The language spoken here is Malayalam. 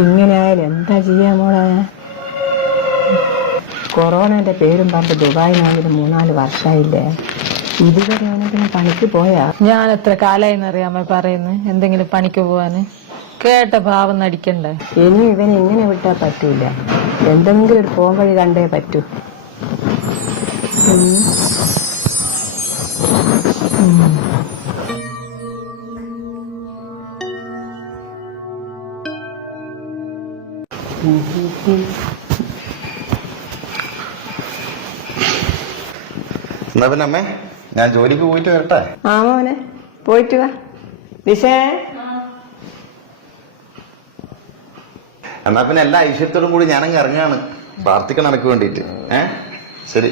ഇങ്ങനെ ആയാലും എന്താ ചെയ്യാ മോളെ? കൊറോണന്റെ പേരും പറഞ്ഞ് ദുബായിനാണെങ്കിലും 3-4 വർഷമായില്ലേ? ഇതുവരെ ആണെങ്കിലും പണിക്ക് പോയാ? ഞാൻ എത്ര കാലായിന്നറിയാമോ പറയുന്നത് എന്തെങ്കിലും പണിക്ക് പോവാന്? കേട്ട ഭാവം നടിക്കണ്ടേ? ഇനി ഇവനെ ഇങ്ങനെ വിട്ടാ പറ്റൂല. എന്തെങ്കിലും ഒരു പോം വഴി കണ്ടേ പറ്റൂ. എന്നാ പിന്നെ അമ്മേ ഞാൻ ജോലിക്ക് പോയിട്ട് വരട്ടെ. ആ മോനെ പോയിട്ട് വാ. ദിശേ എന്നാ പിന്നെ എല്ലാ ഐശ്വര്യത്തോടും കൂടി ഞാനങ്ങ് ഇറങ്ങാണ് പ്രാർത്ഥിക്കണം എനക്ക് വേണ്ടിട്ട്. ശരി.